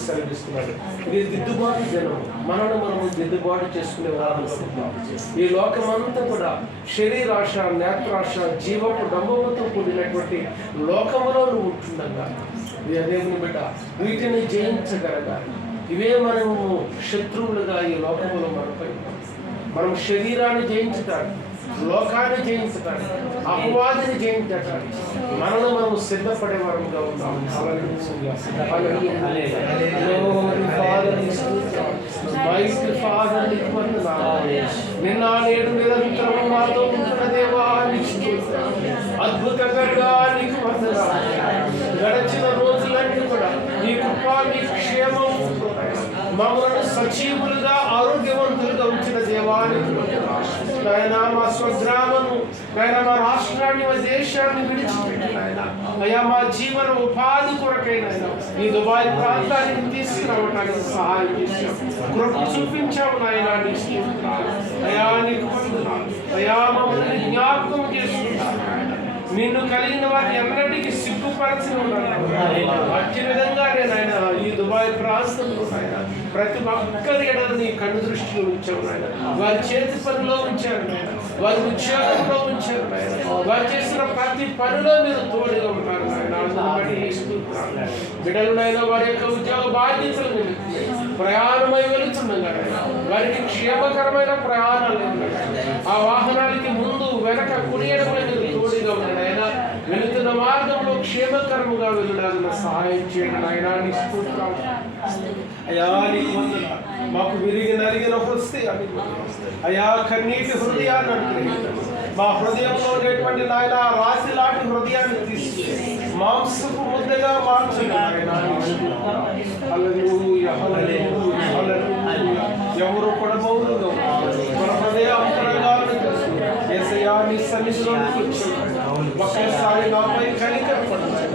సెలవిస్తున్నాడు మీరు దిద్దుబాటు జనం. మనను మనము దిద్దుబాటు చేసుకునే వారం ఈ లోకమంతా కూడా శరీరాశ నేత్రాశ జీవపు డంబముతో కూడినటువంటి లోకములో నువ్వు ఉంటుండగా దేవుని బిడ్డ వీటిని జయించగలగాలి ఇవే మనము శత్రువులుగా ఈ లోకములో మనపై మనం శరీరాన్ని జయించుతాడు లోకాన్ని జయించటానికి అపవాదిని జయించటానికి మనను మనం సిద్ధపడే వారంగా ఉంటాం హల్లెలూయా. నిన్న నేడు నిరంతరం మాతో ఉంటున్న దేవా అద్భుతంగా నీకు గడిచిన రోజులన్నీ కూడా నీ కృప నీ క్షేమం మమ్మల్ని సజీవులుగా ఆరోగ్యవంతులుగా ఉంచిన దేవానికి నాయన మా స్వగ్రామము నాయన మా రాష్ట్రాన్ని మా దేశాన్ని విడిచిపెట్టి నాయన అయ్యా మా జీవన ఉపాధి కొరకై నాయన ఈ దుబాయ్ ప్రాంతానికి తీసుకురావడానికి సహాయం చేశాం కృప చూపించావు నాయన నీ స్తోత్రాలు. అయ్యా నీకు వందనాలు. అయ్యా మమ్మల్ని జ్ఞాపకం చేసుకుంటాను నిన్ను కలిగిన వారిని ఎన్నటికీ సిగ్గుపరచి ఉన్నాను అట్టి విధంగా నేను దుబాయ్ ప్రాంతంలో ఆయన ప్రతి ఒక్కరి ఎడల నీ కన్ను దృష్టిలో ఉంచావు నాయన. వారి చేతి పనిలో ఉంచారు నాయన. వారి ఉద్యోగంలో ఉంచారు నాయన. వారు చేసిన ప్రతి పనిలో మీరు తోడుగా ఉన్నారు నాయన. అందుని బిడ్డలు నాయన వారి యొక్క ఉద్యోగ బాధ్యతలు ప్రయాణమై వెళుతుండగా వారికి క్షేమకరమైన ప్రయాణాలు ఆ వాహనానికి ముందు వెనక కుడి ఎడమల మీరు తోడుగా ఉన్నాడు ఆయన వెళుతున్న మార్గంలో క్షేమకరముగా వెళ్ళడానికి సహాయం చేయండి ఆయన నీ స్తోత్రాలు. అయ్యా నీకు మాకు విరిగి నలిగిన హృదయాన్ని అయ్యా కన్నీటి హృదయాన్ని అనుగ్రహించండి. మా హృదయంలో ఉండేటువంటి నాయన రాశి లాంటి హృదయాన్ని తీసుకు. మాంసపు ముద్దగా మార్చండి ఎవరు కూడా మౌనంగా ఉన్నారు. మన హృదయ అంతరంగాలను యేసయ్యా, నీ సన్నిధిలోకి వచ్చాను. ఒక్కసారి నాపై కనికరపడుతుంది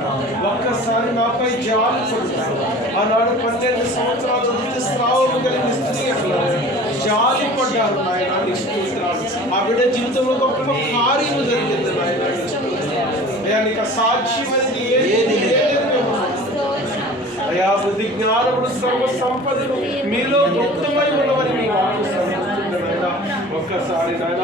ఒక్కసారి నాపై జాలి పడుతుంది ఆనాడు పన్నెండు సంవత్సరాలు ఋతుస్రావము కలిగిన స్త్రీ జాలి పడ్డారు నాయన నీ స్తోత్రాలు. ఆ బిడ్డ జీవితంలో గొప్ప కార్యము జరిగింది నాయన. అయ్యా నీకు ఏది లేదు అయా బుద్ధి జ్ఞానముడు సర్వ సంపదలు మీలో గుప్తమై ఉన్నవని మీ వాకు. ఒక్కసారి నాయన